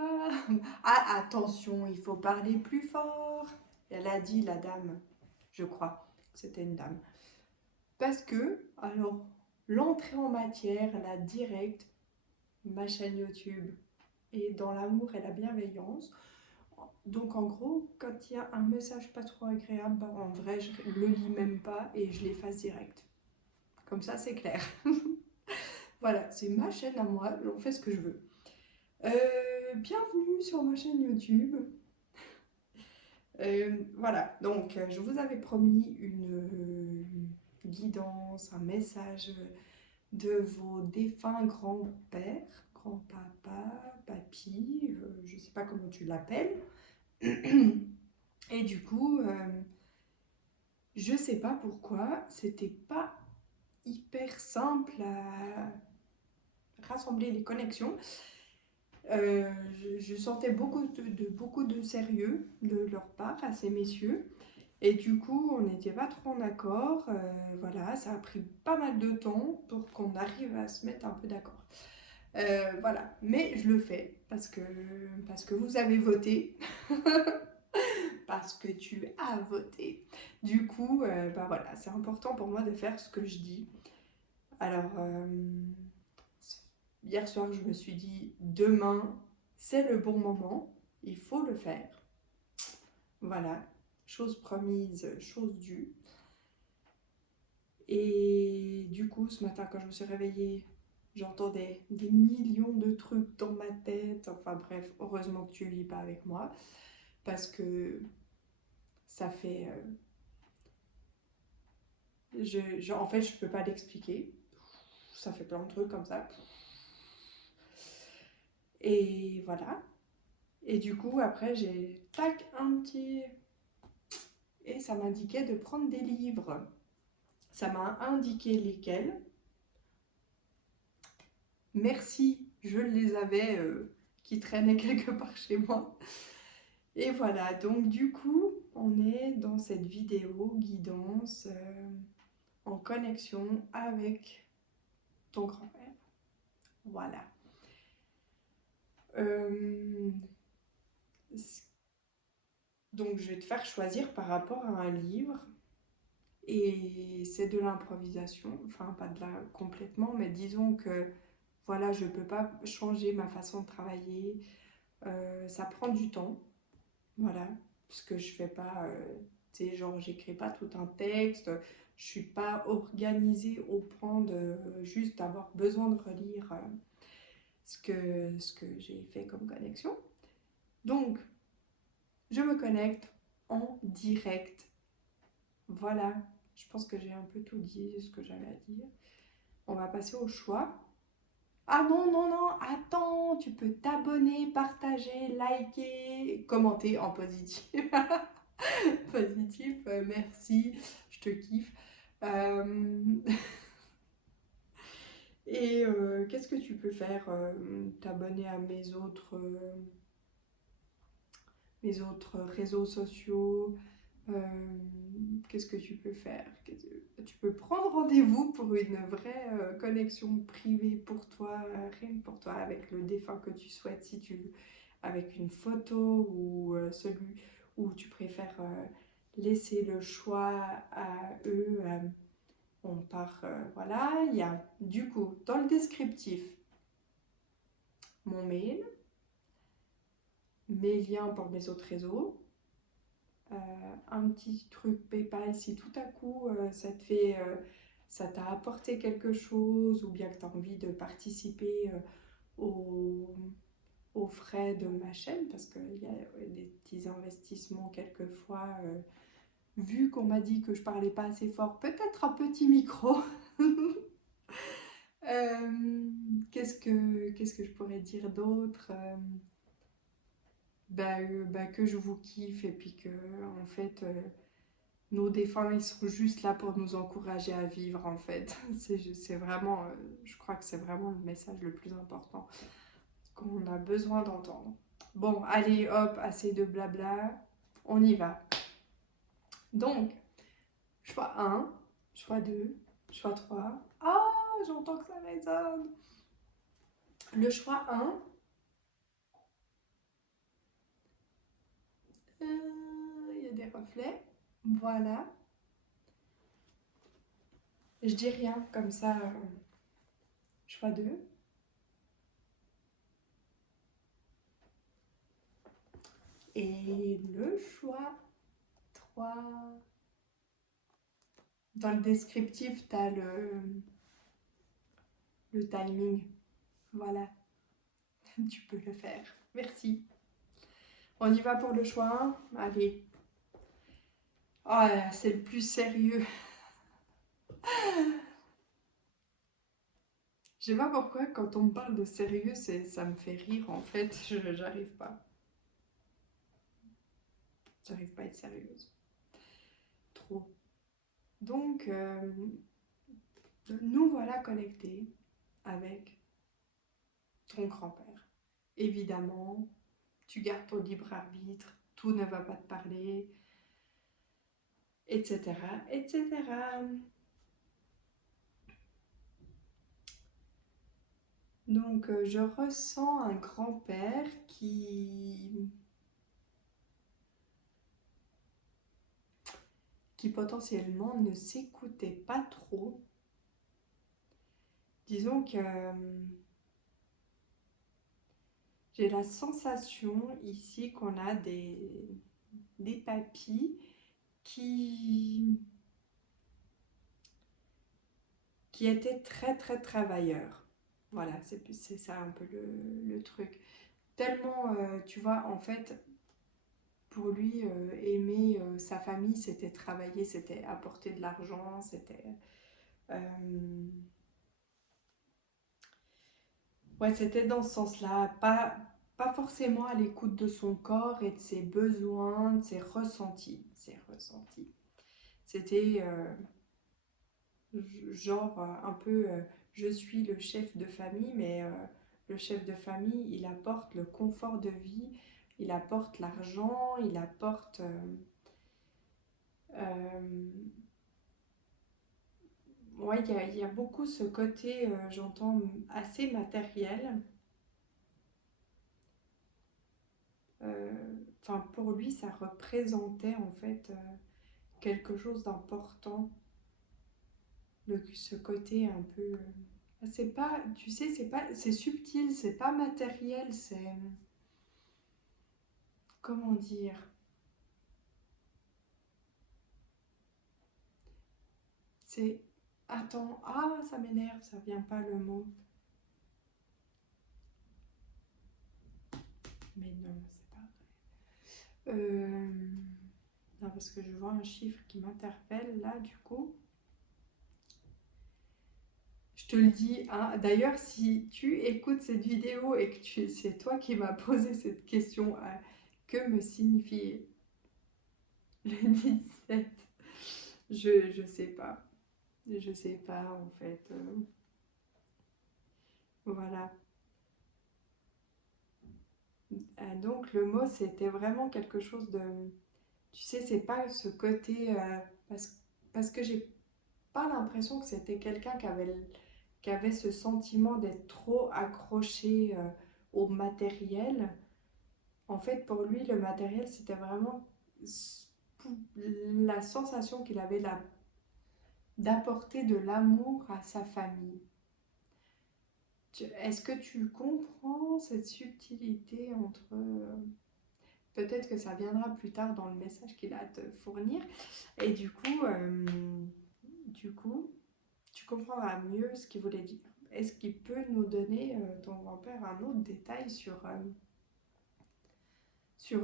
quoi? Ah, attention, il faut parler plus fort. Elle a dit, la dame, je crois, c'était une dame. Parce que, alors, l'entrée en matière, la directe, ma chaîne YouTube est dans l'amour et la bienveillance. Donc en gros, quand il y a un message pas trop agréable, bah, en vrai, je le lis même pas et je l'efface direct. Comme ça, c'est clair. Voilà, c'est ma chaîne à moi, j'en fais ce que je veux. Bienvenue sur ma chaîne YouTube. Voilà, donc je vous avais promis une guidance, un message de vos défunts grands-pères, grand-papa, papy, je sais pas comment tu l'appelles. Et du coup, je sais pas pourquoi, c'était pas hyper simple à rassembler les connexions. Je sentais beaucoup de sérieux de leur part à ces messieurs. Et du coup, on n'était pas trop en accord. Voilà, ça a pris pas mal de temps pour qu'on arrive à se mettre un peu d'accord. Voilà, mais je le fais parce que vous avez voté. Parce que tu as voté. Du coup, bah voilà, c'est important pour moi de faire ce que je dis. Alors, hier soir, je me suis dit, demain, c'est le bon moment, il faut le faire. Voilà, chose promise, chose due. Et du coup, ce matin, quand je me suis réveillée, j'entendais des millions de trucs dans ma tête. Enfin bref, heureusement que tu lis pas avec moi, parce que ça fait... en fait, je peux pas l'expliquer. Ça fait plein de trucs comme ça. Et voilà. Et du coup, après, j'ai tac, un petit... Et ça m'indiquait de prendre des livres. Ça m'a indiqué lesquels. Merci, je les avais qui traînaient quelque part chez moi. Et voilà, donc du coup, on est dans cette vidéo guidance en connexion avec ton grand-père. Voilà. Euh, donc je vais te faire choisir par rapport à un livre. Et c'est de l'improvisation, enfin pas de la complètement, mais disons que voilà, je peux pas changer ma façon de travailler. Ça prend du temps, voilà, parce que je fais pas, tu sais, genre j'écris pas tout un texte, je suis pas organisée au point de juste avoir besoin de relire ce que j'ai fait comme connexion. Donc, je me connecte en direct. Voilà, je pense que j'ai un peu tout dit, ce que j'avais à dire. On va passer au choix. Ah non, non, non, attends, tu peux t'abonner, partager, liker, commenter en positif. Positif, merci, je te kiffe. Euh, Et qu'est-ce que tu peux faire? T'abonner à mes autres réseaux sociaux. Euh, Qu'est-ce que tu peux faire? Tu peux prendre rendez-vous pour une vraie connexion privée pour toi, rien que pour toi, avec le défunt que tu souhaites, si tu veux, avec une photo ou celui où tu préfères laisser le choix à eux. On part, voilà, il y a du coup dans le descriptif mon mail, mes liens pour mes autres réseaux, un petit truc PayPal si tout à coup ça te fait, ça t'a apporté quelque chose ou bien que tu as envie de participer aux frais de ma chaîne parce qu'il y a des petits investissements quelquefois. Vu qu'on m'a dit que je parlais pas assez fort, peut-être un petit micro. Qu'est-ce que je pourrais dire d'autre? Bah, que je vous kiffe et puis que en fait nos défunts ils sont juste là pour nous encourager à vivre en fait. C'est vraiment, je crois que c'est vraiment le message le plus important qu'on a besoin d'entendre. Bon, allez hop, assez de blabla, on y va. Donc, choix 1, choix 2, choix 3. Ah, j'entends que ça résonne. Le choix 1, reflet. Voilà. Je dis rien, comme ça, choix 2. Et le choix 3. Dans le descriptif, tu as le timing. Voilà, tu peux le faire. Merci. On y va pour le choix 1. Allez. Oh, c'est le plus sérieux. Je sais pas pourquoi, quand on me parle de sérieux, ça me fait rire en fait. J'arrive pas. J'arrive pas à être sérieuse. Trop. Donc, nous voilà connectés avec ton grand-père. Évidemment, tu gardes ton libre arbitre, tout ne va pas te parler, etc., etc. Donc, je ressens un grand-père qui potentiellement ne s'écoutait pas trop. Disons que j'ai la sensation ici qu'on a des papys qui étaient très très travailleurs. Voilà, c'est ça un peu le truc. Tellement, tu vois, en fait, pour lui, aimer sa famille, c'était travailler, c'était apporter de l'argent, c'était... ouais, c'était dans ce sens-là, pas forcément à l'écoute de son corps et de ses besoins, de ses ressentis. C'était genre un peu, je suis le chef de famille, mais le chef de famille, il apporte le confort de vie, il apporte l'argent, il apporte... ouais, il y a beaucoup ce côté, j'entends, assez matériel. Enfin, pour lui, ça représentait en fait quelque chose d'important. Ce côté un peu... c'est pas, tu sais, c'est subtil, c'est pas matériel, c'est... Comment dire? C'est... Attends, ah, ça m'énerve, ça vient pas le mot. Mais non, c'est pas vrai. Non, parce que je vois un chiffre qui m'interpelle là, du coup. Je te le dis, hein. D'ailleurs, si tu écoutes cette vidéo et que c'est toi qui m'as posé cette question, que me signifie le 17? Je sais pas. Je sais pas, en fait. Voilà. Donc, le mot, c'était vraiment quelque chose de... Tu sais, c'est pas ce côté... parce que j'ai pas l'impression que c'était quelqu'un qui avait ce sentiment d'être trop accroché au matériel. En fait, pour lui, le matériel, c'était vraiment la sensation qu'il avait d'apporter de l'amour à sa famille. Est-ce que tu comprends cette subtilité entre... peut-être que ça viendra plus tard dans le message qu'il a à te fournir. Et du coup, tu comprendras mieux ce qu'il voulait dire. Est-ce qu'il peut nous donner, ton grand-père, un autre détail sur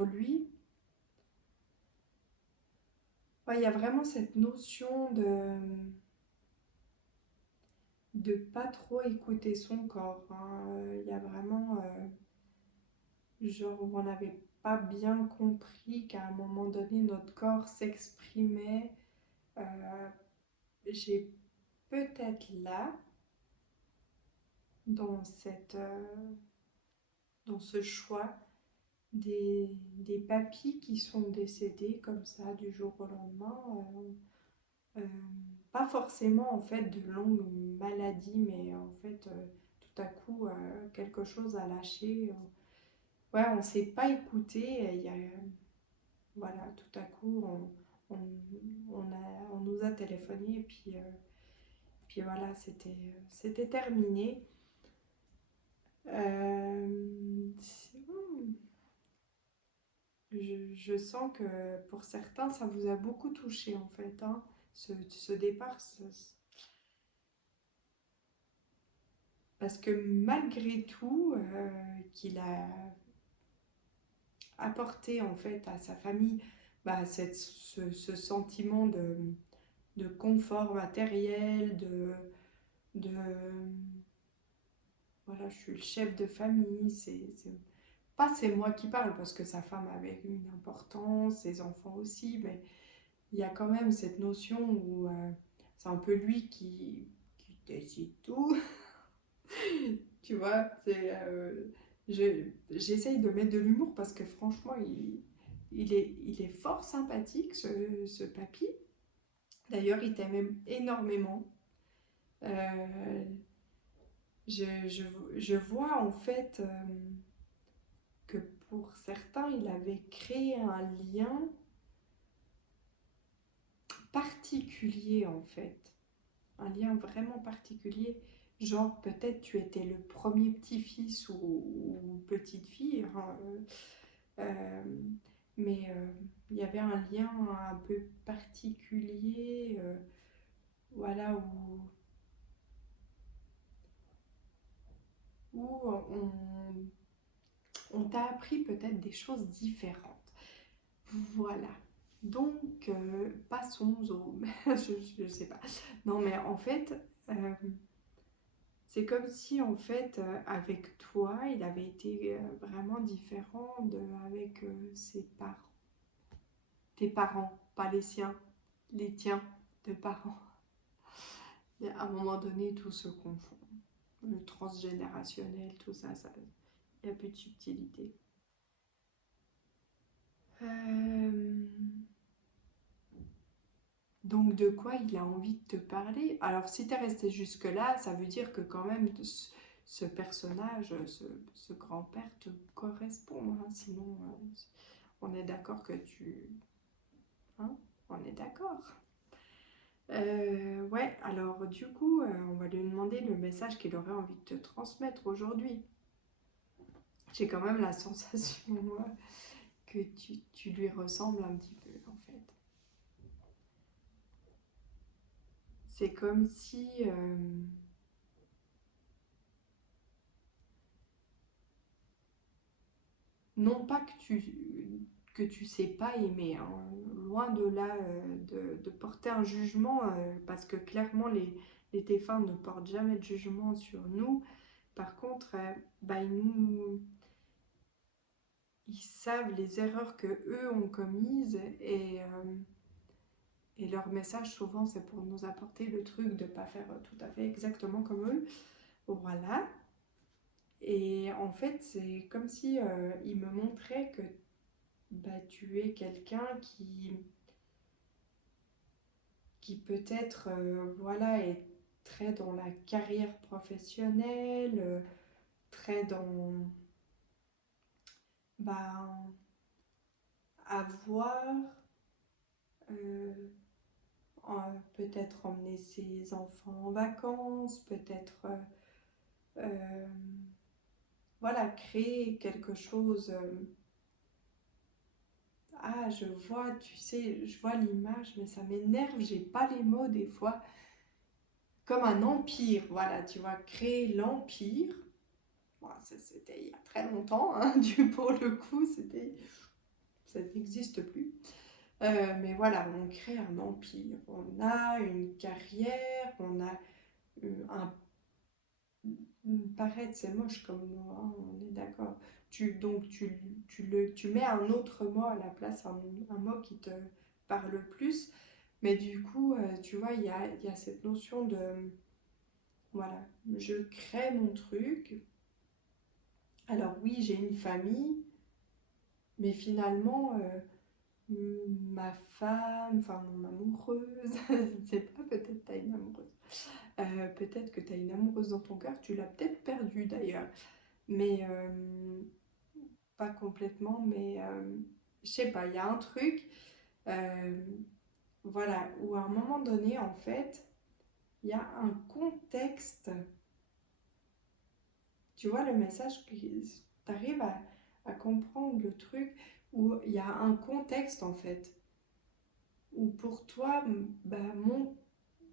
lui? Ouais, il y a vraiment cette notion de pas trop écouter son corps, hein. Il y a vraiment, genre, on n'avait pas bien compris qu'à un moment donné, notre corps s'exprimait. Euh, j'ai peut-être là, dans dans ce choix, des papys qui sont décédés comme ça du jour au lendemain. Euh, Pas forcément en fait de longues maladies, mais en fait tout à coup quelque chose a lâché. Ouais, on ne s'est pas écouté. voilà, tout à coup, on nous a téléphoné, et puis voilà, c'était terminé. Sinon, je sens que pour certains, ça vous a beaucoup touché en fait, hein, ce départ. Parce que malgré tout, qu'il a apporté en fait à sa famille bah, ce sentiment de confort matériel, de voilà, je suis le chef de famille, pas c'est moi qui parle parce que sa femme avait une importance, ses enfants aussi, mais il y a quand même cette notion où c'est un peu lui qui décide tout, tu vois, j'essaye de mettre de l'humour parce que franchement, il est fort sympathique ce papy. D'ailleurs, il t'aime énormément. Euh, je, je, je vois en fait que pour certains, il avait créé un lien particulier en fait. Un lien vraiment particulier. Genre, peut-être tu étais le premier petit-fils ou petite-fille, hein, euh, mais il y avait un lien un peu particulier, voilà, où on t'a appris peut-être des choses différentes. Voilà. Donc, passons au... je sais pas. Non, mais en fait, euh, c'est comme si, en fait, avec toi, il avait été vraiment différent avec ses parents. Tes parents, pas les siens, les tiens de parents. Et à un moment donné, tout se confond. Le transgénérationnel, tout ça, il n'y a plus de subtilité. Euh, Donc de quoi il a envie de te parler? Alors si t'es resté jusque-là, ça veut dire que quand même ce personnage, ce grand-père te correspond, hein. Sinon, on est d'accord que tu... Hein? On est d'accord. Ouais, alors du coup, on va lui demander le message qu'il aurait envie de te transmettre aujourd'hui. J'ai quand même la sensation que tu lui ressembles un petit peu, en fait. C'est comme si... non pas que tu sais pas aimer, hein. Loin de là de porter un jugement, parce que clairement les défunts ne portent jamais de jugement sur nous. Par contre, bah, ils savent les erreurs que eux ont commises et leur message souvent c'est pour nous apporter le truc de ne pas faire tout à fait exactement comme eux. Voilà. Et en fait, c'est comme si ils me montraient que bah, tu es quelqu'un qui peut-être voilà, est très dans la carrière professionnelle, très dans bah, avoir, euh, peut-être emmener ses enfants en vacances, peut-être euh, voilà, créer quelque chose. Ah, je vois, tu sais, je vois l'image, mais ça m'énerve, j'ai pas les mots des fois. Comme un empire, voilà, tu vois, créer l'empire. Bon, c'était il y a très longtemps, hein, pour le coup, ça n'existe plus. Mais voilà, on crée un empire, on a une carrière, on a un... Paraître, c'est moche comme mot, hein, on est d'accord. Donc tu mets un autre mot à la place, un mot qui te parle plus. Mais du coup, tu vois, il y a cette notion de... Voilà, je crée mon truc. Alors oui, j'ai une famille, mais finalement, ma femme, enfin mon amoureuse, je ne sais pas, peut-être tu as une amoureuse. Peut-être que tu as une amoureuse dans ton cœur, tu l'as peut-être perdue d'ailleurs, mais pas complètement, mais je sais pas, il y a un truc, euh, voilà, où à un moment donné, en fait, il y a un contexte, tu vois, le message, tu arrives à comprendre le truc, où il y a un contexte, en fait, où pour toi, bah,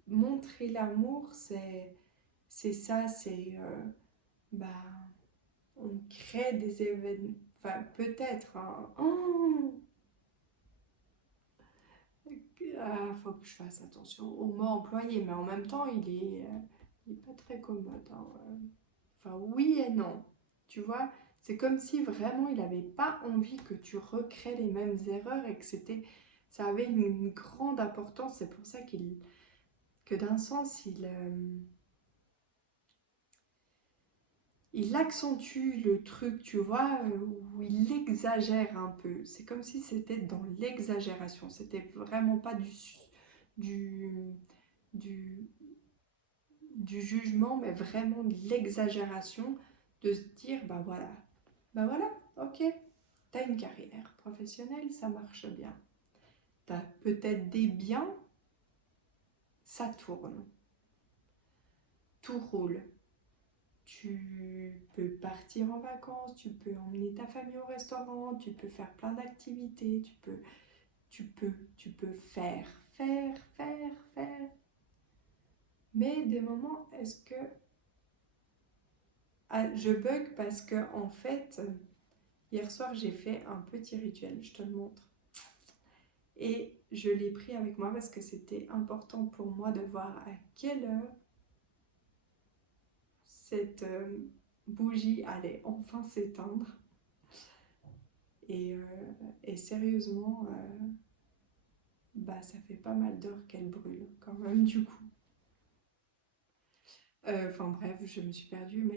montrer l'amour, c'est ça, c'est, bah, on crée des événements, enfin, peut-être, hein. Oh, faut que je fasse attention au mot employé, mais en même temps, il est pas très commode, hein. Enfin, oui et non. Tu vois, c'est comme si vraiment il n'avait pas envie que tu recrées les mêmes erreurs et que ça avait une grande importance. C'est pour ça que d'un sens, il accentue le truc, tu vois, où il exagère un peu. C'est comme si c'était dans l'exagération. C'était vraiment pas du, du, du jugement, mais vraiment de l'exagération, de se dire, bah voilà, ok, t'as une carrière professionnelle, ça marche bien. T'as peut-être des biens, ça tourne, tout roule. Tu peux partir en vacances, tu peux emmener ta famille au restaurant, tu peux faire plein d'activités, tu peux faire. Mais des moments, est-ce que... Ah, je bug parce que, en fait, hier soir, j'ai fait un petit rituel, je te le montre. Et je l'ai pris avec moi parce que c'était important pour moi de voir à quelle heure cette bougie allait enfin s'éteindre. Et, sérieusement, bah, ça fait pas mal d'heures qu'elle brûle quand même du coup. Enfin bref, je me suis perdue,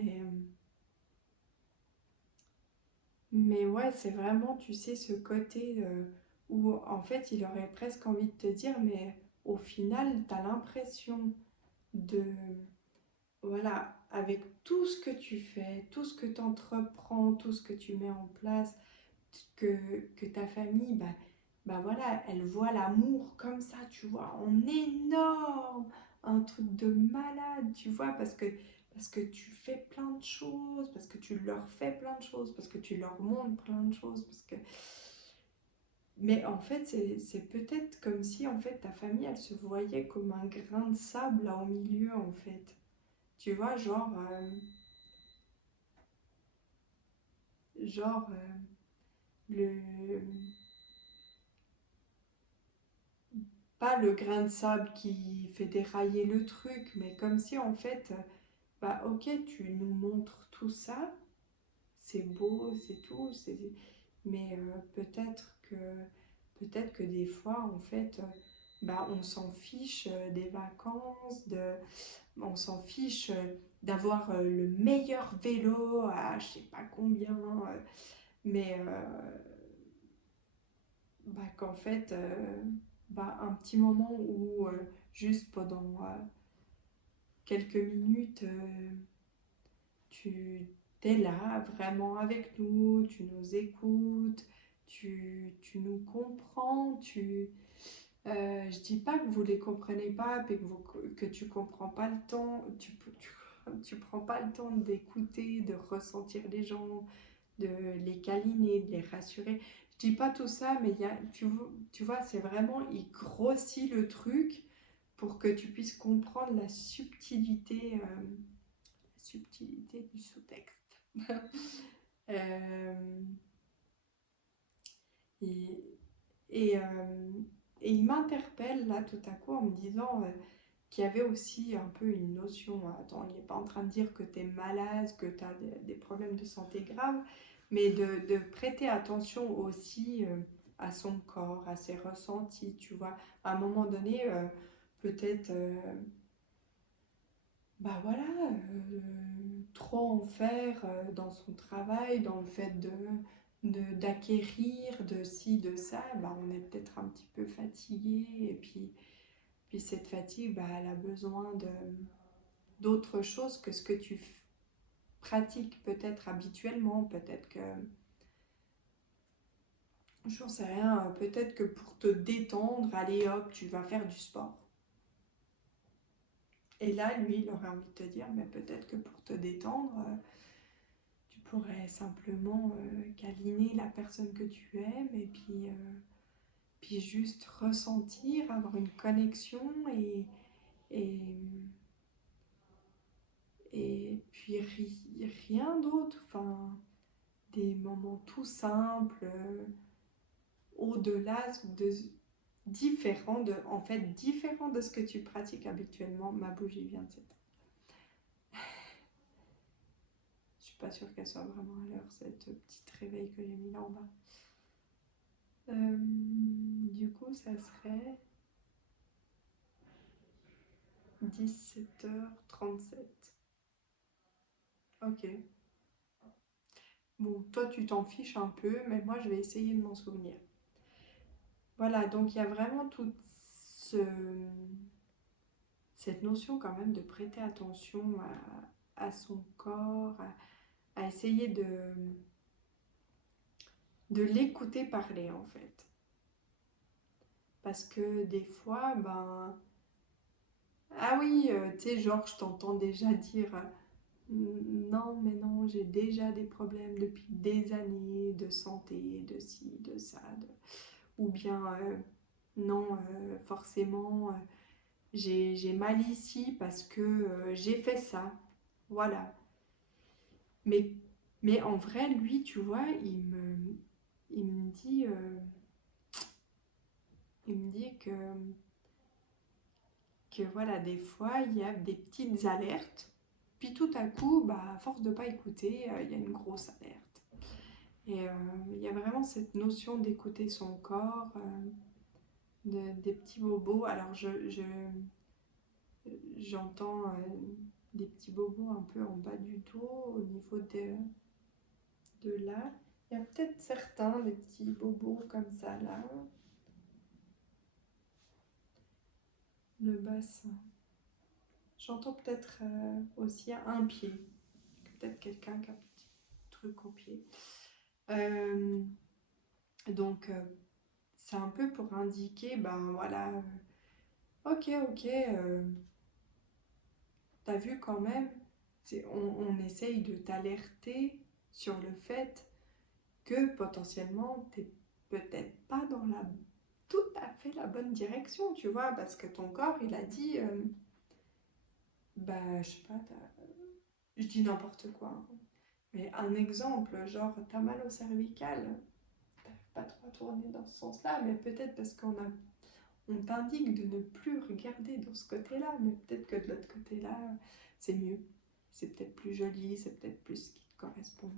mais ouais, c'est vraiment, tu sais, ce côté où en fait il aurait presque envie de te dire, mais au final, t'as l'impression de, voilà, avec tout ce que tu fais, tout ce que tu entreprends, tout ce que tu mets en place, que ta famille, bah voilà, elle voit l'amour comme ça, tu vois, en énorme, un truc de malade, tu vois, parce que tu fais plein de choses, parce que tu leur fais plein de choses, parce que tu leur montres plein de choses, parce que... Mais en fait, c'est peut-être comme si, en fait, ta famille, elle se voyait comme un grain de sable là au milieu, en fait. Tu vois, le pas le grain de sable qui fait dérailler le truc, mais comme si en fait, bah ok, tu nous montres tout ça, c'est beau, c'est tout, mais peut-être que des fois en fait, bah on s'en fiche des vacances, on s'en fiche d'avoir le meilleur vélo à je sais pas combien, mais bah, qu'en fait, bah, un petit moment où juste pendant quelques minutes, tu es là vraiment avec nous, tu nous écoutes, tu nous comprends, je dis pas que vous les comprenez pas, que tu comprends pas le temps, tu prends pas le temps d'écouter, de ressentir les gens, de les câliner, de les rassurer. Je dis pas tout ça, mais tu vois, c'est vraiment, il grossit le truc pour que tu puisses comprendre la subtilité du sous-texte. Euh, et, et, euh, et il m'interpelle là tout à coup en me disant qu'il y avait aussi un peu une notion, attends, il n'est pas en train de dire que tu es malade, que tu as des problèmes de santé graves, mais de prêter attention aussi à son corps, à ses ressentis, tu vois. À un moment donné, peut-être, bah voilà, trop en faire dans son travail, dans le fait d'acquérir, de ci, de ça, bah on est peut-être un petit peu fatigué, et puis cette fatigue, bah, elle a besoin d'autre chose que ce que tu pratiques peut-être habituellement. Peut-être que j'en sais rien, peut-être que pour te détendre, allez hop, tu vas faire du sport. Et là, lui, il aurait envie de te dire, mais peut-être que pour te détendre, tu pourrais simplement câliner la personne que tu aimes et puis juste ressentir, avoir une connexion et, et puis rien d'autre. Enfin, des moments tout simples, au-delà de différent de ce que tu pratiques habituellement. Ma bougie vient de s'éteindre. Je suis pas sûre qu'elle soit vraiment à l'heure, cette petite réveil que j'ai mis là en bas. Du coup, ça serait 17h37. Ok. Bon, toi, tu t'en fiches un peu, mais moi, je vais essayer de m'en souvenir. Voilà, donc il y a vraiment toute cette notion quand même de prêter attention à son corps, à essayer de l'écouter parler en fait. Parce que des fois, ben... Ah oui, tu sais, genre, je t'entends déjà dire non, mais non, j'ai déjà des problèmes depuis des années de santé, de ci, de ça. Ou bien, non, forcément, j'ai mal ici parce que j'ai fait ça. Voilà. Mais, mais en vrai, lui, tu vois, il me dit, que voilà, des fois, il y a des petites alertes. Puis tout à coup, bah, à force de ne pas écouter, il y a une grosse alerte. Et il y a vraiment cette notion d'écouter son corps, des petits bobos. Alors j'entends des petits bobos un peu en bas du dos, au niveau de là. Il y a peut-être certains des petits bobos comme ça là. Le bassin. J'entends peut-être aussi un pied. Peut-être quelqu'un qui a un petit truc au pied. Euh, donc c'est un peu pour indiquer, ben voilà, ok, t'as vu quand même, on essaye de t'alerter sur le fait que potentiellement t'es peut-être pas dans tout à fait la bonne direction, tu vois, parce que ton corps il a dit, bah je sais pas, je dis n'importe quoi, hein. Mais un exemple, genre t'as mal au cervical, t'arrives pas trop à tourner dans ce sens-là, mais peut-être parce on t'indique de ne plus regarder dans ce côté-là, mais peut-être que de l'autre côté-là, c'est mieux. C'est peut-être plus joli, c'est peut-être plus ce qui te correspond.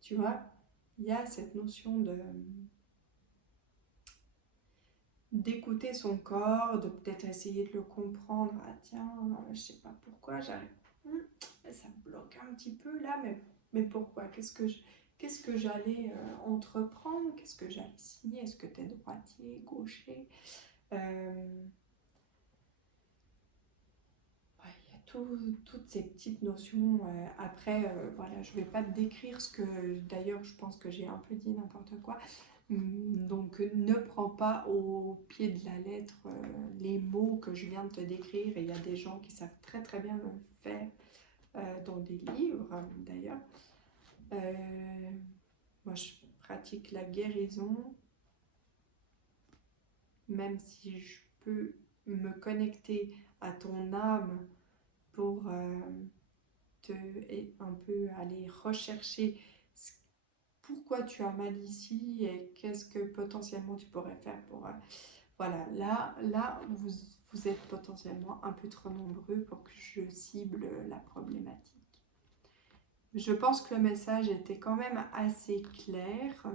Tu vois, il y a cette notion d'écouter son corps, de peut-être essayer de le comprendre. Ah tiens, je sais pas pourquoi, j'arrive. Ça me bloque un petit peu là, mais pourquoi? Qu'est-ce que j'allais entreprendre? Qu'est-ce que j'allais signer? Est-ce que tu es droitier, gaucher? Ouais, il y a toutes ces petites notions. Après, voilà, je ne vais pas te décrire ce que, d'ailleurs, je pense que j'ai un peu dit n'importe quoi. Donc, ne prends pas au pied de la lettre les mots que je viens de te décrire. Et il y a des gens qui savent très très bien le faire dans des livres, d'ailleurs. Moi, je pratique la guérison, même si je peux me connecter à ton âme pour et un peu aller rechercher pourquoi tu as mal ici et qu'est-ce que potentiellement tu pourrais faire pour... voilà, là vous êtes potentiellement un peu trop nombreux pour que je cible la problématique. Je pense que le message était quand même assez clair.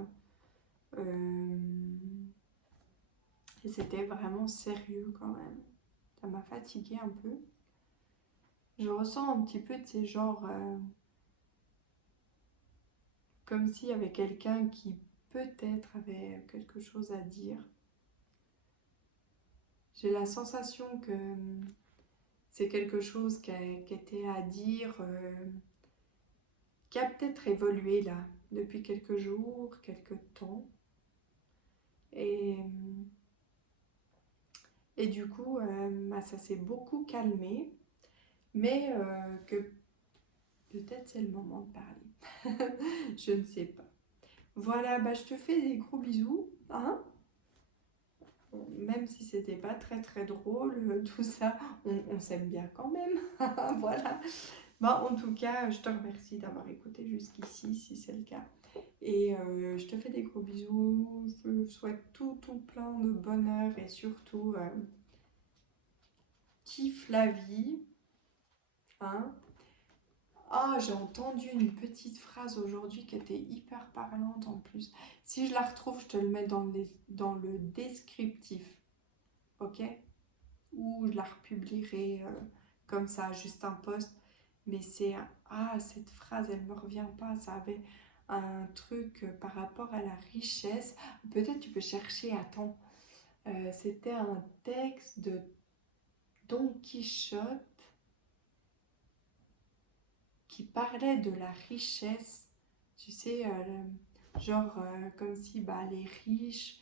Euh, et c'était vraiment sérieux quand même. Ça m'a fatiguée un peu. Je ressens un petit peu de ces genres... comme s'il y avait quelqu'un qui peut-être avait quelque chose à dire. J'ai la sensation que c'est quelque chose qui était à dire, qui a peut-être évolué là, depuis quelques jours, quelques temps. Et, et du coup, bah, ça s'est beaucoup calmé, mais que peut-être c'est le moment de parler. Je ne sais pas. Voilà, bah, je te fais des gros bisous, hein? Bon, même si c'était pas très très drôle, tout ça, on s'aime bien quand même. Voilà. Bah, en tout cas, je te remercie d'avoir écouté jusqu'ici, si c'est le cas. Et je te fais des gros bisous. Je souhaite tout plein de bonheur et surtout kiffe la vie. Hein? Ah, j'ai entendu une petite phrase aujourd'hui qui était hyper parlante en plus. Si je la retrouve, je te le mets dans le descriptif. Ok? Ou je la republierai comme ça, juste un post. Mais c'est... Ah, cette phrase, elle me revient pas. Ça avait un truc par rapport à la richesse. Peut-être tu peux chercher, attends. C'était un texte de Don Quichotte qui parlait de la richesse. Tu sais, genre comme si bah, les riches,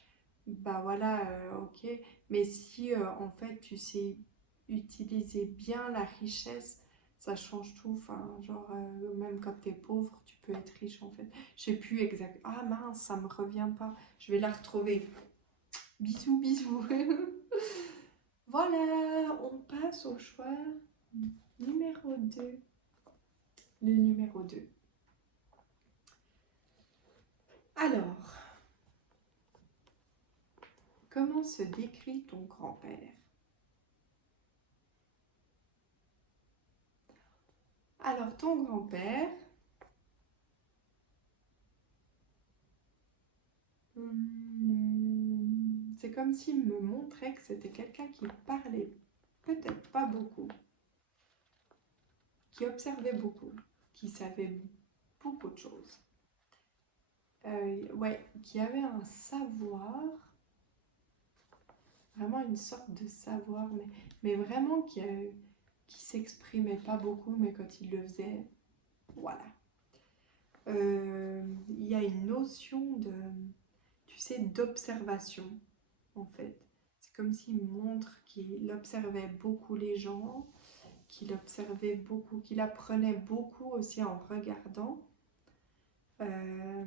bah voilà, ok. Mais si en fait tu sais utiliser bien la richesse, ça change tout. Enfin, genre même quand t'es pauvre, tu peux être riche en fait. Je sais plus exact. Ah mince, ça me revient pas. Je vais la retrouver. Bisous, bisous. Voilà, on passe au choix numéro 2. Le numéro 2. Alors, comment se décrit ton grand-père? Alors, ton grand-père, c'est comme s'il me montrait que c'était quelqu'un qui parlait peut-être pas beaucoup, qui observait beaucoup, qui savait beaucoup de choses. Ouais, qui avait un savoir, vraiment une sorte de savoir, mais vraiment qui s'exprimait pas beaucoup, mais quand il le faisait, voilà. Il y a une notion de, tu sais, d'observation, en fait. C'est comme s'il montre qu'il observait beaucoup les gens, qu'il observait beaucoup, qu'il apprenait beaucoup aussi en regardant. Euh,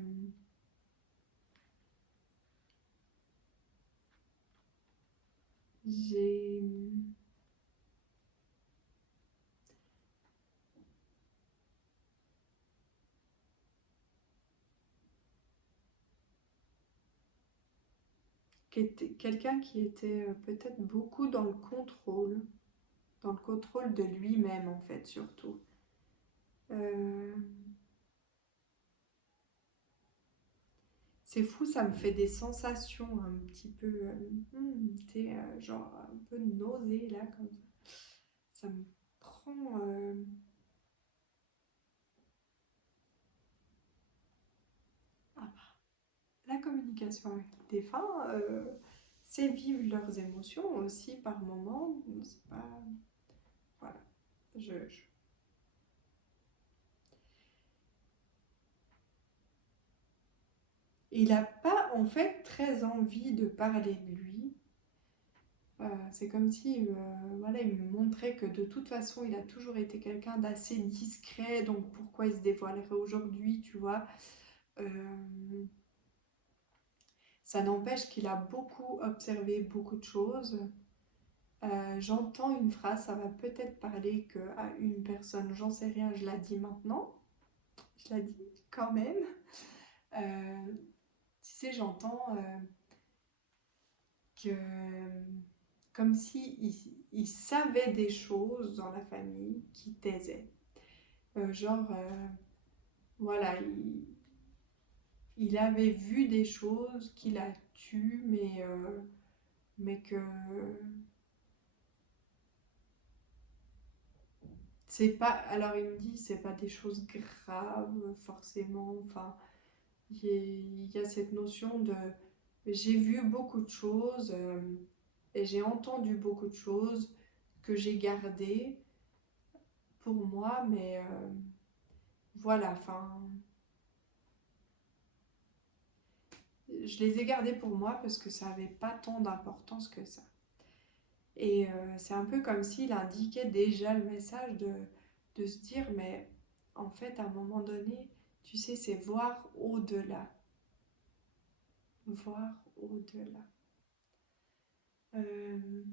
j'ai quelqu'un qui était peut-être beaucoup dans le contrôle de lui-même en fait surtout. Euh, c'est fou, ça me fait des sensations un petit peu, tu sais, genre un peu de nausée là comme ça. Ça me prend. Ah, la communication avec les défunts, c'est vivre leurs émotions aussi par moment. C'est pas. Voilà. Je- Il n'a pas en fait très envie de parler de lui. C'est comme si voilà, il me montrait que de toute façon, il a toujours été quelqu'un d'assez discret, donc pourquoi il se dévoilerait aujourd'hui, tu vois. Euh, Ça n'empêche qu'il a beaucoup observé beaucoup de choses. J'entends une phrase, ça va peut-être parler à une personne, j'en sais rien, je la dis maintenant, je la dis quand même. Tu sais, j'entends que comme si il savait des choses dans la famille qui taisaient. Genre, voilà, il avait vu des choses qu'il a tues, mais que c'est pas. Alors il me dit, c'est pas des choses graves forcément. Enfin, il y a cette notion de j'ai vu beaucoup de choses et j'ai entendu beaucoup de choses que j'ai gardées pour moi, mais voilà, enfin, je les ai gardés pour moi parce que ça n'avait pas tant d'importance que ça. Et c'est un peu comme s'il indiquait déjà le message de se dire, mais en fait, à un moment donné, tu sais, c'est voir au-delà. Voir au-delà. Euh,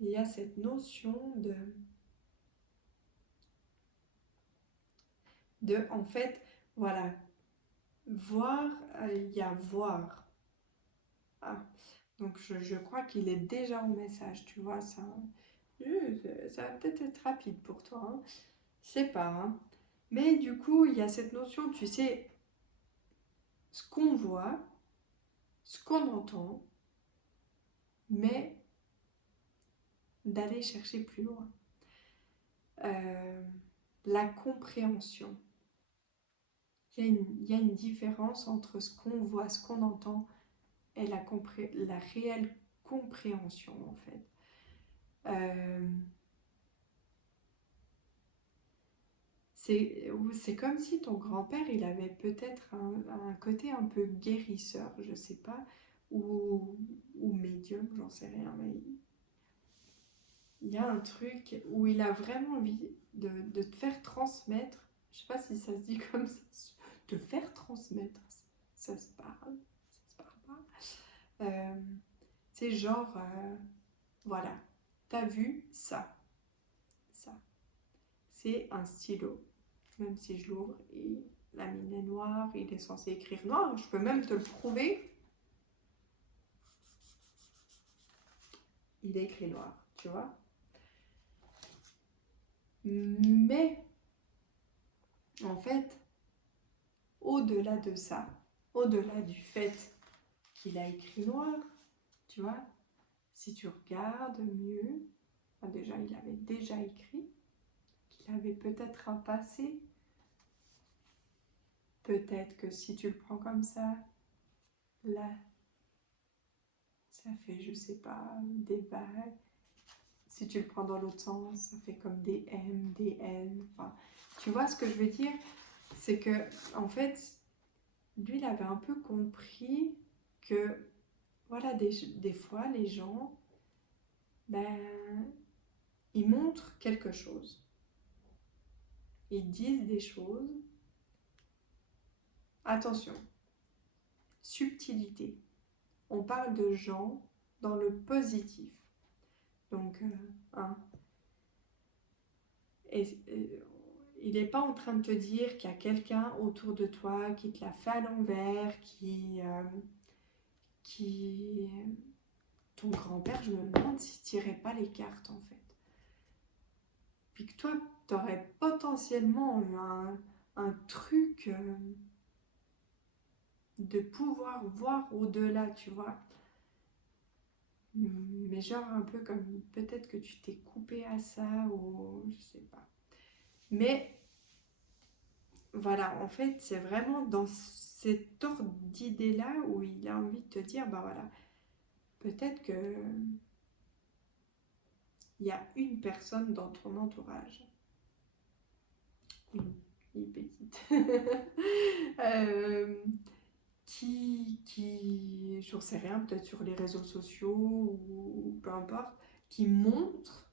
il y a cette notion en fait, voilà, voir, il y a voir. Ah, donc je crois qu'il est déjà au message, tu vois, ça va peut-être être rapide pour toi, hein. Je sais pas, hein. Mais du coup, il y a cette notion, tu sais, ce qu'on voit, ce qu'on entend, mais d'aller chercher plus loin. Euh, la compréhension. Il y a une différence entre ce qu'on voit, ce qu'on entend et la réelle compréhension, en fait. Euh, c'est comme si ton grand-père, il avait peut-être un côté un peu guérisseur, je sais pas, ou médium, j'en sais rien, mais il y a un truc où il a vraiment envie de te faire transmettre, je sais pas si ça se dit comme ça, te faire transmettre, ça se parle, ça se parle pas. C'est genre, voilà, t'as vu ça, ça. C'est un stylo, même si je l'ouvre et la mine est noire, il est censé écrire noir, je peux même te le prouver, il est écrit noir, tu vois. Mais en fait, au-delà de ça, au-delà du fait qu'il a écrit noir, tu vois, si tu regardes mieux, déjà il avait déjà écrit, qu'il avait peut-être un passé, peut-être que si tu le prends comme ça, là, ça fait, je sais pas, des vagues. Si tu le prends dans l'autre sens, ça fait comme des M, des N. Enfin, tu vois ce que je veux dire? C'est que, en fait, lui, il avait un peu compris que, voilà, des fois, les gens, ben, ils montrent quelque chose. Ils disent des choses. Attention, subtilité. On parle de gens dans le positif. Donc, hein, il n'est pas en train de te dire qu'il y a quelqu'un autour de toi qui te l'a fait à l'envers, qui... Ton grand-père, je me demande s'il tirait pas les cartes, en fait. Puis que toi, tu aurais potentiellement eu un truc de pouvoir voir au-delà, tu vois. Mais genre un peu comme peut-être que tu t'es coupé à ça ou je sais pas. Mais voilà, en fait, c'est vraiment dans cet ordre d'idée-là où il a envie de te dire, bah voilà, peut-être que il y a une personne dans ton entourage, une petite, euh, j'en sais rien, peut-être sur les réseaux sociaux ou peu importe, qui montre,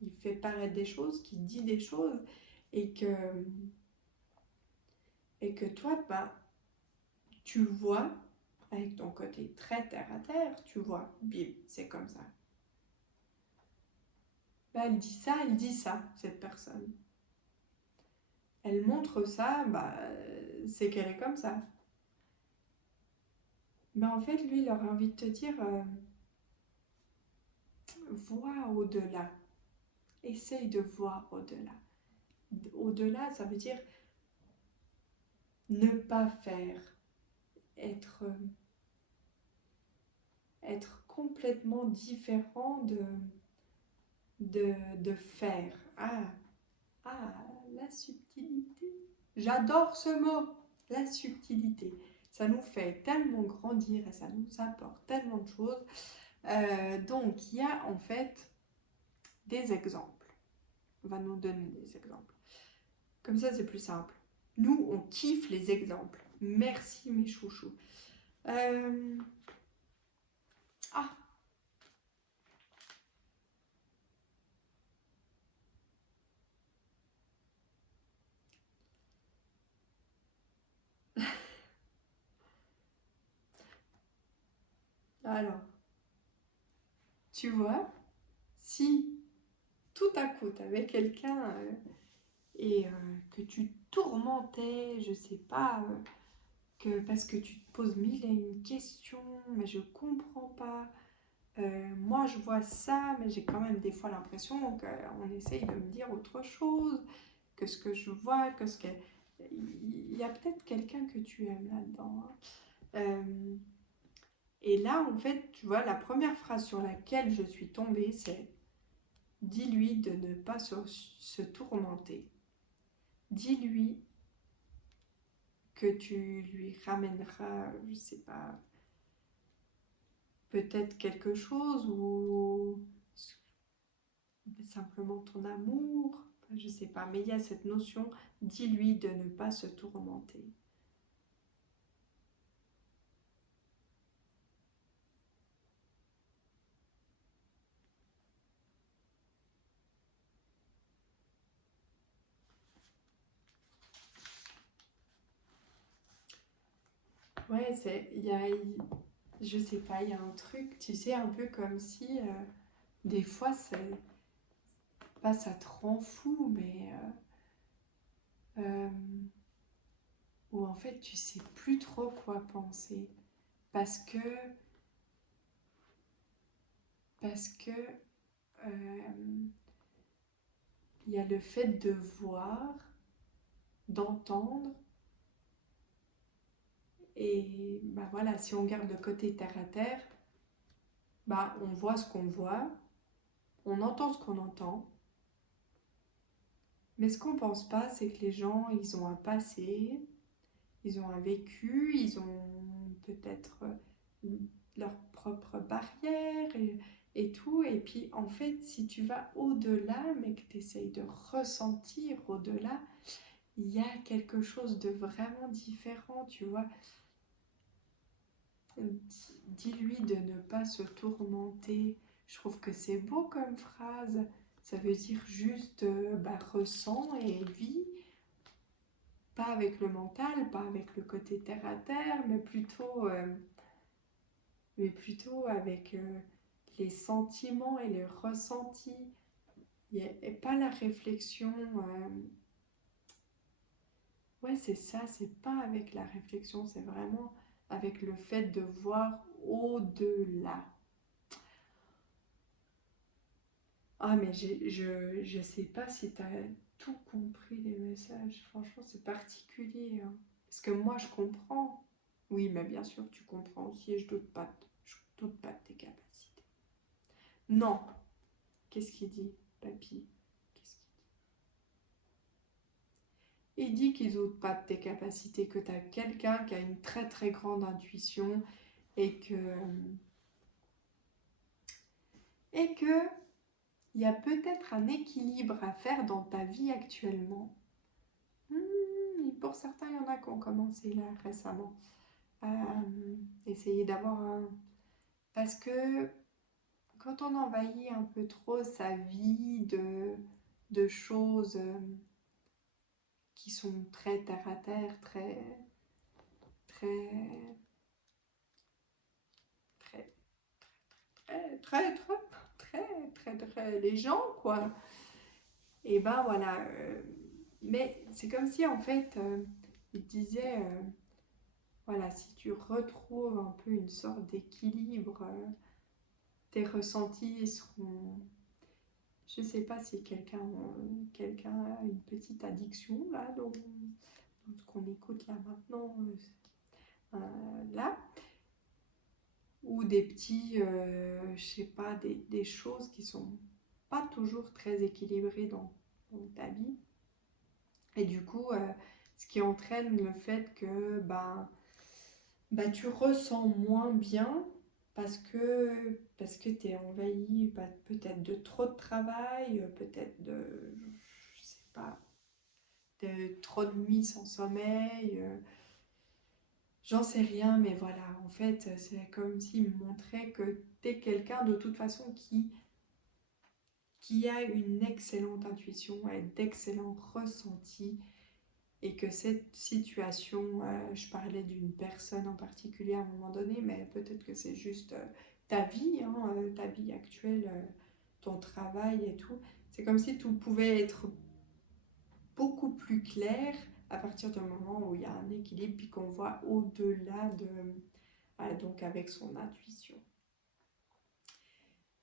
il fait paraître des choses, qui dit des choses et que toi, bah, tu vois, avec ton côté très terre à terre, tu vois, bim, c'est comme ça. Bah, elle dit ça, cette personne. Elle montre ça, bah, c'est qu'elle est comme ça. Mais en fait, lui, il aurait envie de te dire, vois au-delà. Essaye de voir au-delà. Au-delà, ça veut dire ne pas faire, être, être complètement différent de faire. Ah, la subtilité. J'adore ce mot, la subtilité. Ça nous fait tellement grandir et ça nous apporte tellement de choses. Donc, il y a en fait des exemples. On va nous donner des exemples. Comme ça, c'est plus simple. Nous, on kiffe les exemples. Merci, mes chouchous. Ah, alors, tu vois, si tout à coup, tu avais quelqu'un et que tu tourmentais, je sais pas, que parce que tu te poses mille et une questions, mais je comprends pas. Moi, je vois ça, mais j'ai quand même des fois l'impression qu'on essaye de me dire autre chose que ce que je vois, que ce que... Il y a peut-être quelqu'un que tu aimes là-dedans, hein. Et là, en fait, tu vois, la première phrase sur laquelle je suis tombée, c'est dis-lui de ne pas se tourmenter. Dis-lui que tu lui ramèneras, je sais pas, peut-être quelque chose ou simplement ton amour, enfin, je sais pas, mais il y a cette notion, dis-lui de ne pas se tourmenter. Ouais, je sais pas, il y a un truc, tu sais, un peu comme si, des fois, c'est pas ça te rend fou, mais où en fait, tu sais plus trop quoi penser. Parce que, parce que, il y a le fait de voir, d'entendre, et bah voilà, si on garde le côté terre à terre, bah on voit ce qu'on voit, on entend ce qu'on entend, mais ce qu'on pense pas, c'est que les gens, ils ont un passé, ils ont un vécu, ils ont peut-être leurs propres barrières et tout. Et puis en fait, si tu vas au-delà, mais que tu essayes de ressentir au-delà, il y a quelque chose de vraiment différent, tu vois. Dis-lui de ne pas se tourmenter. Je trouve que c'est beau comme phrase. Ça veut dire juste ressens et vis, pas avec le mental, pas avec le côté terre à terre, mais plutôt avec les sentiments et les ressentis. Et pas la réflexion. Ouais, c'est ça, c'est pas avec la réflexion, c'est vraiment avec le fait de voir au-delà. Ah, mais je sais pas si t'as tout compris les messages. Franchement, c'est particulier, hein. Parce que moi, je comprends. Oui, mais bien sûr, tu comprends aussi et je doute pas de tes capacités. Non, qu'est-ce qu'il dit, papy? Qu'est-ce qu'il dit? Il dit qu'ils doutent pas de tes capacités, que tu as quelqu'un qui a une très très grande intuition et que il y a peut-être un équilibre à faire dans ta vie actuellement. Pour certains, il y en a qui ont commencé là récemment à essayer d'avoir un... Parce que quand on envahit un peu trop sa vie de choses qui sont très terre à terre, très, très, très, les gens, quoi. Et ben voilà. Mais c'est comme si, en fait, il disait, voilà, si tu retrouves un peu une sorte d'équilibre, tes ressentis seront... Je sais pas si quelqu'un a une petite addiction, là, dans ce qu'on écoute là maintenant, là. Ou des petits, je sais pas, des choses qui sont pas toujours très équilibrées dans ta vie. Et du coup, ce qui entraîne le fait que tu ressens moins bien parce que parce que tu es envahi peut-être de trop de travail, peut-être de, je sais pas, de trop de nuits sans sommeil, j'en sais rien, mais voilà, en fait, c'est comme s'il me montrait que tu es quelqu'un de toute façon qui a une excellente intuition et d'excellents ressentis et que cette situation, je parlais d'une personne en particulier à un moment donné, mais peut-être que c'est juste ta vie, hein, ta vie actuelle, ton travail et tout. C'est comme si tout pouvait être beaucoup plus clair à partir du moment où il y a un équilibre puis qu'on voit au-delà de, donc avec son intuition.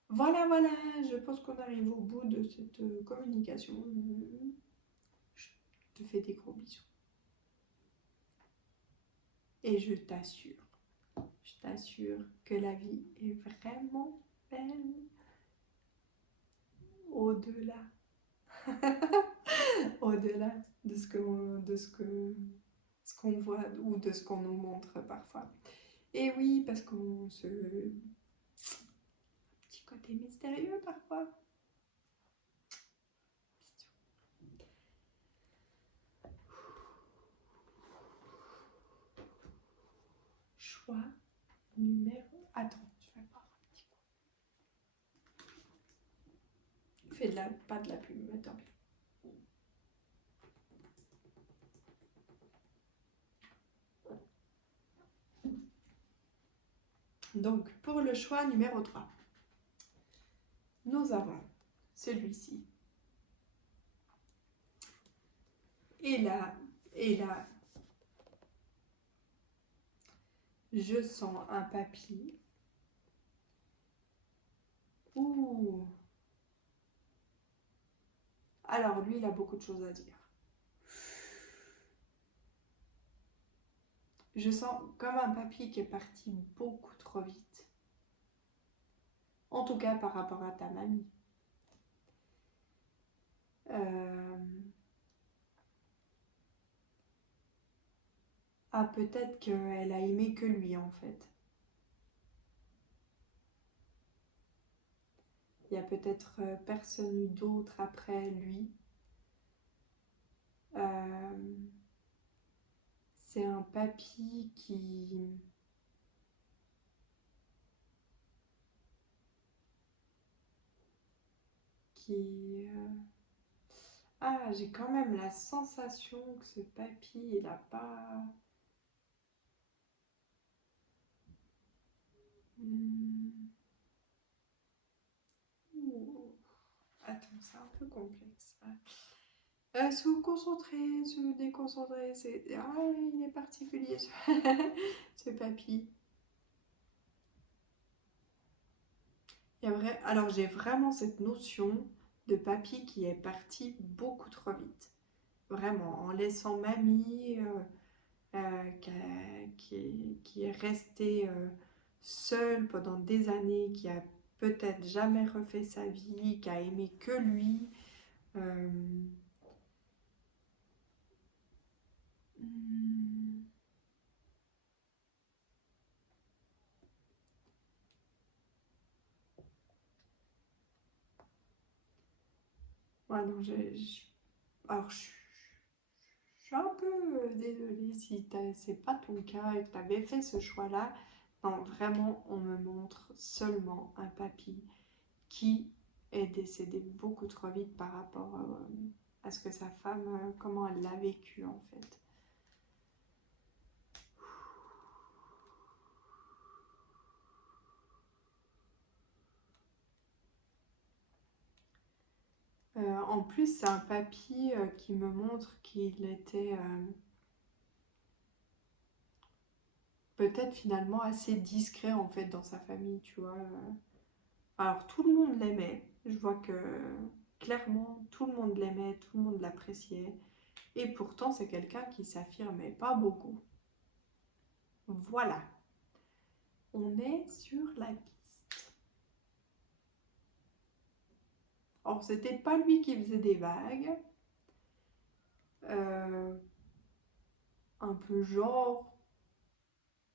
Voilà, voilà, je pense qu'on arrive au bout de cette communication. Je te fais des gros bisous. Et je t'assure que la vie est vraiment belle au-delà, au-delà de ce qu'on voit ou de ce qu'on nous montre parfois. Et oui, parce qu'on se... petit côté mystérieux parfois. Choix numéro... Attends, je vais voir un petit coup. Fais pas de la pub, mais tant pis. Donc, pour le choix numéro 3, nous avons celui-ci. Et là, je sens un papy. Ouh. Alors, lui, il a beaucoup de choses à dire. Je sens comme un papy qui est parti beaucoup trop vite. En tout cas, par rapport à ta mamie. Ah, peut-être qu'elle a aimé que lui, en fait. Il y a peut-être personne d'autre après lui. C'est un papy qui Ah, j'ai quand même la sensation que ce papy, il a pas... Ouh. Attends, c'est un peu complexe. Se concentrer, se déconcentrer, c'est... Ah, il est particulier, ce papy. Alors, j'ai vraiment cette notion de papy qui est parti beaucoup trop vite. Vraiment, en laissant mamie, qui est restée seule pendant des années, qui a peut-être jamais refait sa vie, qui a aimé que lui. Euh, hmm, ouais, non, alors, je suis un peu désolée si c'est pas ton cas et que tu avais fait ce choix-là. Non, vraiment, on me montre seulement un papy qui est décédé beaucoup trop vite par rapport à ce que sa femme, comment elle l'a vécu en fait. En plus, c'est un papy qui me montre qu'il était peut-être finalement assez discret en fait dans sa famille, tu vois. Alors tout le monde l'aimait, je vois que clairement tout le monde l'aimait, tout le monde l'appréciait, et pourtant c'est quelqu'un qui s'affirmait pas beaucoup. Voilà, on est sur la piste. Or c'était pas lui qui faisait des vagues, euh, un peu genre,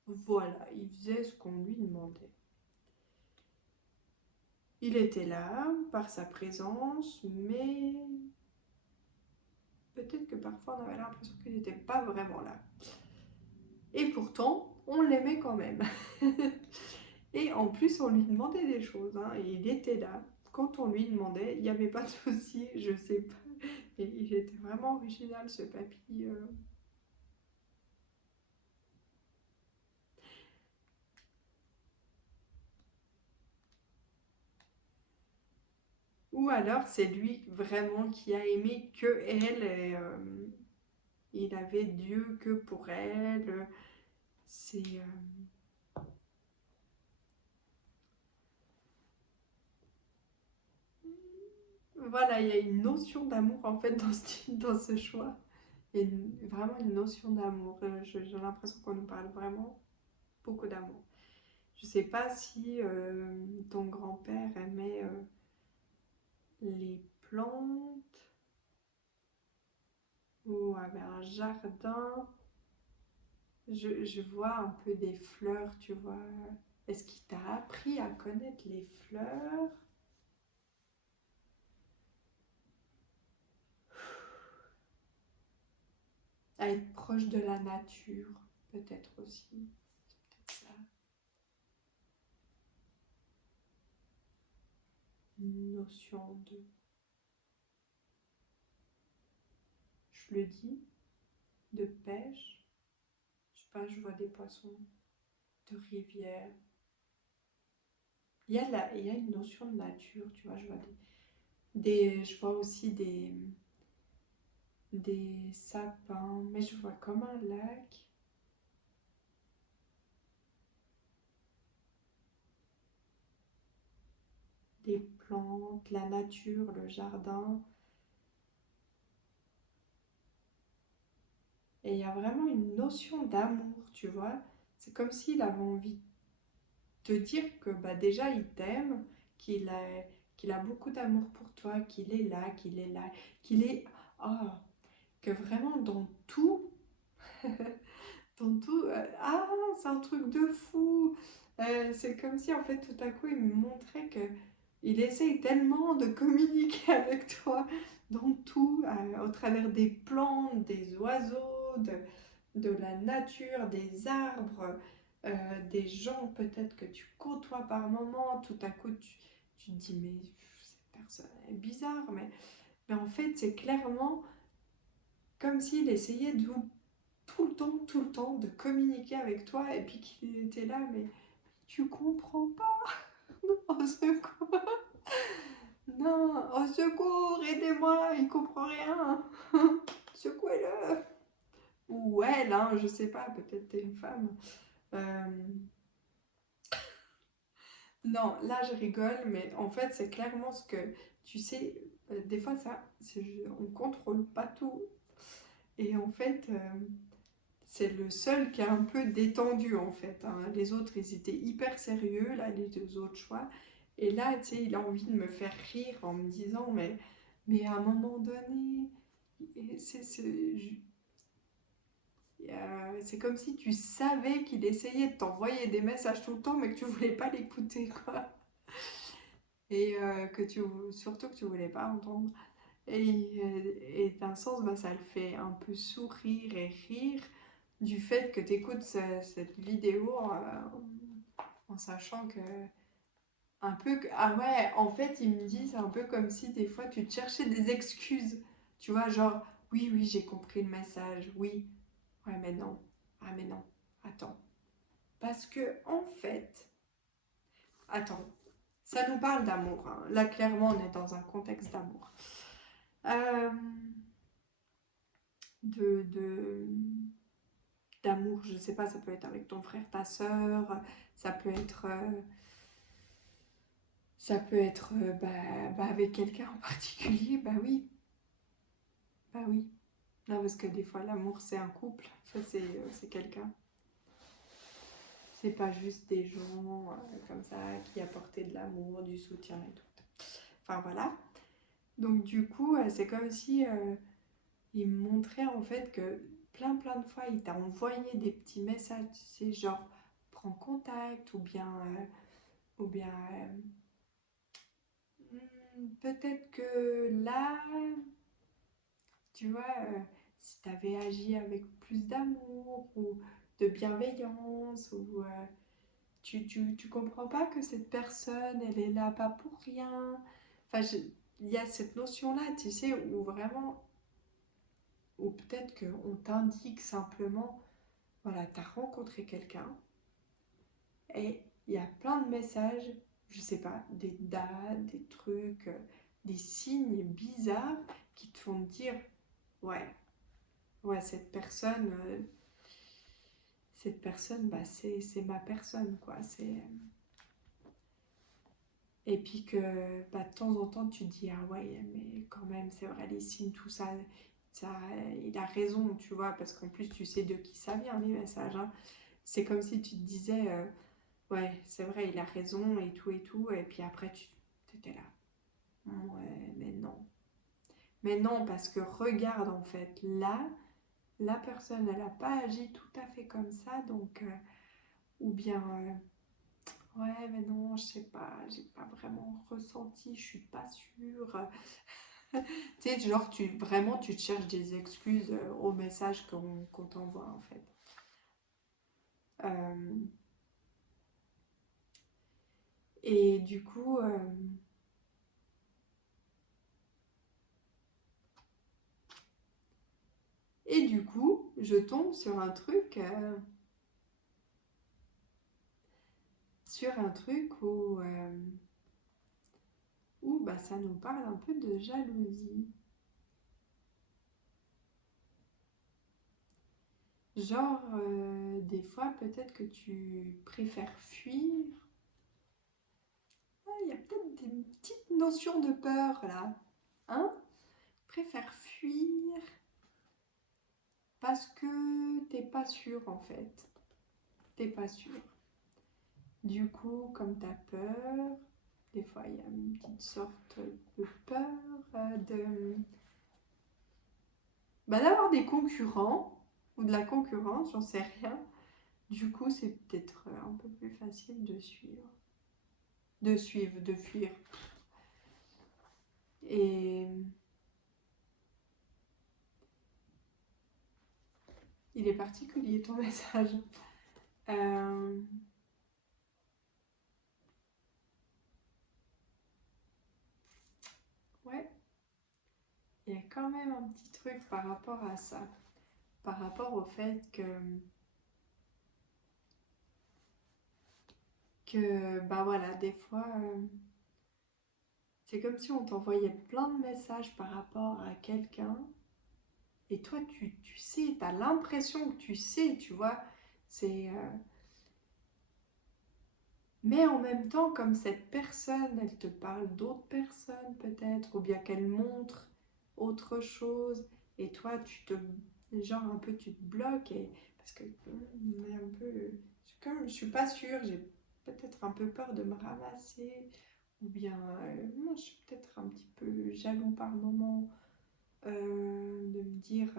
voilà, il faisait ce qu'on lui demandait. Il était là par sa présence, mais peut-être que parfois on avait l'impression qu'il n'était pas vraiment là. Et pourtant, on l'aimait quand même. Et en plus, on lui demandait des choses, hein, et il était là. Quand on lui demandait, il n'y avait pas de souci, je sais pas. Et il était vraiment original, ce papy. Ou alors, c'est lui vraiment qui a aimé que elle, et il avait Dieu que pour elle. C'est voilà, il y a une notion d'amour en fait dans ce choix. Il y a vraiment une notion d'amour. J'ai l'impression qu'on nous parle vraiment beaucoup d'amour. Je sais pas si ton grand-père aimait les plantes ou avait un jardin. Je vois un peu des fleurs, tu vois. Est-ce qu'il t'a appris à connaître les fleurs? À être proche de la nature, peut-être aussi. C'est peut-être ça. Une notion de, je le dis, de pêche. Je sais pas, je vois des poissons, de rivière. Il y a une notion de nature, tu vois. Je vois je vois aussi des sapins, mais je vois comme un lac, des plantes, la nature, le jardin. Et il y a vraiment une notion d'amour, tu vois. C'est comme s'il avait envie de te dire que bah, déjà il t'aime, qu'il a, qu'il a beaucoup d'amour pour toi, qu'il est là, qu'il est... Oh, que vraiment dans tout, dans tout... ah, c'est un truc de fou. C'est comme si en fait tout à coup il me montrait que il essaye tellement de communiquer avec toi dans tout, au travers des plantes, des oiseaux, de la nature, des arbres, des gens peut-être que tu côtoies par moment. Tout à coup tu te dis mais cette personne est bizarre, mais en fait c'est clairement comme s'il essayait tout le temps de communiquer avec toi et puis qu'il était là mais tu comprends pas. Au secours, non, au secours, aidez-moi, il comprend rien. Secouez-le. Ou elle, hein, je sais pas, peut-être t'es une femme. Euh, Non, là je rigole, mais en fait c'est clairement ce que tu sais. Des fois on contrôle pas tout. Et en fait, c'est le seul qui a un peu détendu en fait, hein. Les autres ils étaient hyper sérieux, là les deux autres choix. Et là, tu sais, il a envie de me faire rire en me disant, mais à un moment donné, c'est comme si tu savais qu'il essayait de t'envoyer des messages tout le temps, mais que tu voulais pas l'écouter, quoi. Et surtout que tu voulais pas entendre. Et d'un sens, bah, ça le fait un peu sourire et rire du fait que tu écoutes cette vidéo en sachant que un peu ah ouais, en fait il me dit c'est un peu comme si des fois tu te cherchais des excuses, tu vois, genre oui oui j'ai compris le message, oui, ouais mais non, ah mais non, attends, parce que en fait, attends, ça nous parle d'amour, hein. Là clairement on est dans un contexte d'amour. Euh, de d'amour, je sais pas, ça peut être avec ton frère, ta sœur, ça peut être bah, avec quelqu'un en particulier, bah oui. Non, parce que des fois l'amour c'est un couple, ça c'est quelqu'un. C'est pas juste des gens comme ça qui apportaient de l'amour, du soutien et tout. Enfin voilà. Donc du coup, c'est comme si il me montrait en fait que plein de fois il t'a envoyé des petits messages, tu sais, genre prends contact ou bien peut-être que là, tu vois, si tu avais agi avec plus d'amour ou de bienveillance, ou tu comprends pas que cette personne, elle est là pas pour rien. Enfin, il y a cette notion-là, tu sais, où vraiment, ou peut-être qu'on t'indique simplement, voilà, tu as rencontré quelqu'un et il y a plein de messages, je sais pas, des dates, des trucs, des signes bizarres qui te font te dire, ouais, ouais, cette personne, bah, c'est ma personne, quoi. Et puis que bah, de temps en temps, tu te dis, ah ouais, mais quand même, c'est vrai, les signes, tout ça, ça, il a raison, tu vois, parce qu'en plus, tu sais de qui ça vient, les messages, hein. C'est comme si tu te disais, ouais, c'est vrai, il a raison, et tout, et puis après, tu étais là. Ouais, mais non. Mais non, parce que regarde, en fait, là, la personne, elle n'a pas agi tout à fait comme ça, donc, ou bien, ouais, mais non, je sais pas, j'ai pas vraiment ressenti, je suis pas sûre. Tu sais, genre, vraiment, tu te cherches des excuses au message qu'on t'envoie, en fait. Euh, et du coup, je tombe sur un truc où bah, ça nous parle un peu de jalousie. Genre, des fois, peut-être que tu préfères fuir. Ah, il y a peut-être des petites notions de peur là. Hein? Préfères fuir parce que t'es pas sûr en fait. T'es pas sûr. Du coup, comme t'as peur, des fois il y a une petite sorte de peur bah, d'avoir des concurrents ou de la concurrence, j'en sais rien. Du coup, c'est peut-être un peu plus facile de suivre. De fuir. Et il est particulier ton message. Euh, ouais, il y a quand même un petit truc par rapport à ça. Par rapport au fait que bah voilà, des fois, c'est comme si on t'envoyait plein de messages par rapport à quelqu'un. Et toi, tu sais, tu as l'impression que tu sais, tu vois. C'est, mais en même temps, comme cette personne, elle te parle d'autres personnes peut-être, ou bien qu'elle montre autre chose, et toi, genre un peu, tu te bloques, parce que un peu, comme je suis pas sûre, j'ai peut-être un peu peur de me ramasser, ou bien, moi, je suis peut-être un petit peu jaloux par moment, de me dire,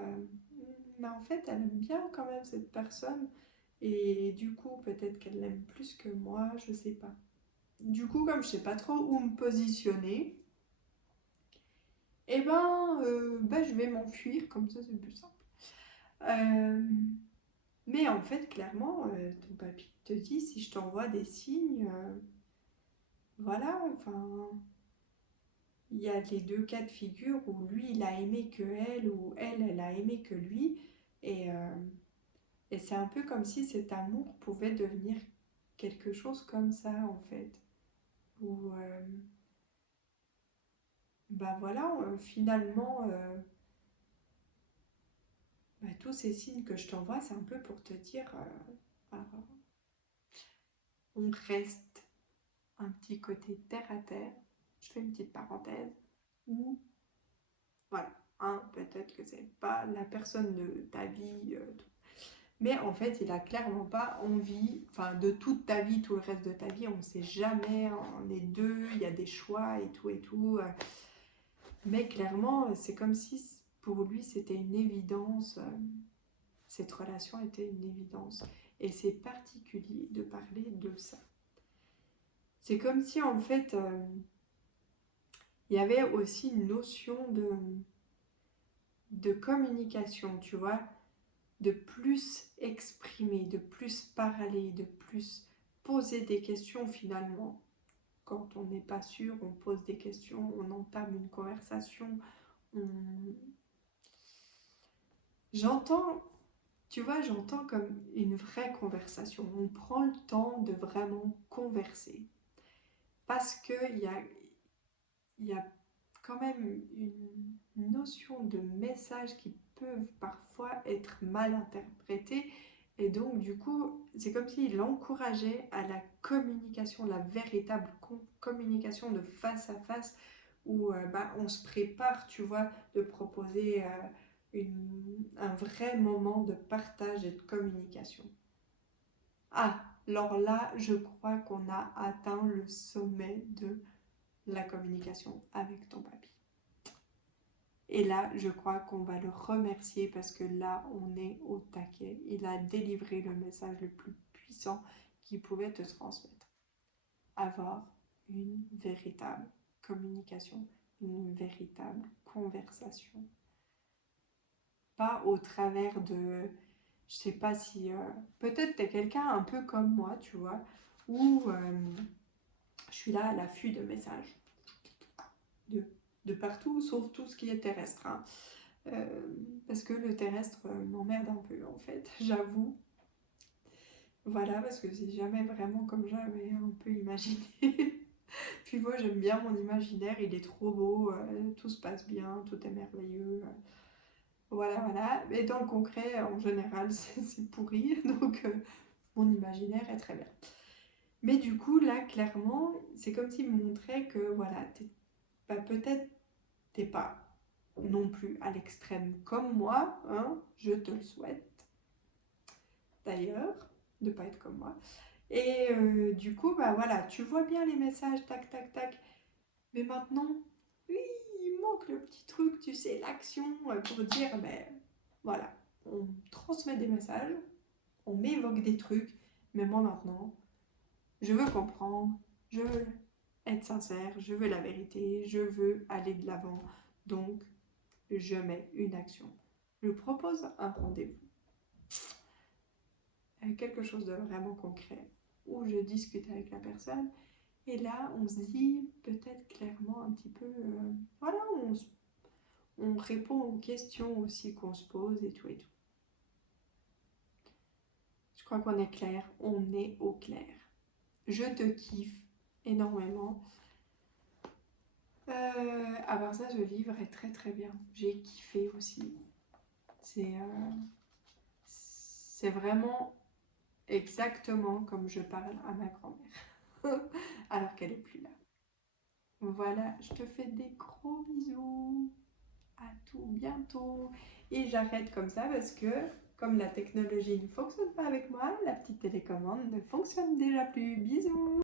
mais en fait, elle aime bien quand même cette personne, et du coup, peut-être qu'elle l'aime plus que moi, je sais pas. Du coup, comme je sais pas trop où me positionner, eh ben, je vais m'enfuir, comme ça c'est plus simple. Euh, mais en fait, clairement, ton papy te dit, si je t'envoie des signes, voilà, enfin, il y a les deux cas de figure où lui, il a aimé que elle, ou elle, elle a aimé que lui, et, euh, et c'est un peu comme si cet amour pouvait devenir quelque chose comme ça, en fait. Où, bah voilà, finalement, bah, tous ces signes que je t'envoie, c'est un peu pour te dire, voilà, on reste un petit côté terre à terre. Je fais une petite parenthèse. Ou, voilà, hein, peut-être que c'est pas la personne de ta vie, mais en fait, il a clairement pas envie, enfin, de toute ta vie, tout le reste de ta vie, on ne sait jamais, on est deux, il y a des choix et tout et tout. Mais clairement, c'est comme si pour lui, c'était une évidence. Cette relation était une évidence. Et c'est particulier de parler de ça. C'est comme si en fait, il y avait aussi une notion de communication, tu vois, de plus exprimer, de plus parler, de plus poser des questions finalement. Quand on n'est pas sûr, on pose des questions, on entame une conversation, on... J'entends, tu vois, j'entends comme une vraie conversation. On prend le temps de vraiment converser. Parce qu'il y a quand même une notion de messages qui peuvent parfois être mal interprétés. Et donc, du coup, c'est comme s'il encourageait à la communication, la véritable communication de face à face, où on se prépare, tu vois, de proposer un vrai moment de partage et de communication. Ah, alors là, je crois qu'on a atteint le sommet de la communication avec ton papy. Et là, je crois qu'on va le remercier parce que là, on est au taquet. Il a délivré le message le plus puissant qu'il pouvait te transmettre. Avoir une véritable communication, une véritable conversation. Pas au travers de... Je sais pas si... peut-être t'es quelqu'un un peu comme moi, tu vois, où je suis là à l'affût de messages. De partout, sauf tout ce qui est terrestre. Hein. Parce que le terrestre m'emmerde un peu, en fait, j'avoue. Voilà, parce que c'est jamais vraiment comme j'avais un peu imaginé. Puis moi, j'aime bien mon imaginaire, il est trop beau, tout se passe bien, tout est merveilleux. Voilà, voilà. Mais dans le concret, en général, c'est pourri, donc mon imaginaire est très bien. Mais du coup, là, clairement, c'est comme s'il me montrait que, voilà, peut-être t'es pas non plus à l'extrême comme moi, hein, je te le souhaite d'ailleurs, de pas être comme moi. Et du coup, bah voilà, tu vois bien les messages, tac, tac, tac. Mais maintenant, oui, il manque le petit truc, tu sais, l'action pour dire, ben voilà, on transmet des messages, on m'évoque des trucs, mais moi maintenant, je veux comprendre, je veux être sincère, je veux la vérité, je veux aller de l'avant. Donc, je mets une action. Je propose un rendez-vous. Quelque chose de vraiment concret, où je discute avec la personne. Et là, on se dit peut-être clairement un petit peu, voilà, on répond aux questions aussi qu'on se pose et tout et tout. Je crois qu'on est clair, on est au clair. Je te kiffe énormément. À part ça, ce livre est très très bien. J'ai kiffé aussi. C'est vraiment exactement comme je parle à ma grand-mère, alors qu'elle est plus là. Voilà, je te fais des gros bisous. À tout bientôt. Et j'arrête comme ça parce que, comme la technologie ne fonctionne pas avec moi, la petite télécommande ne fonctionne déjà plus. Bisous.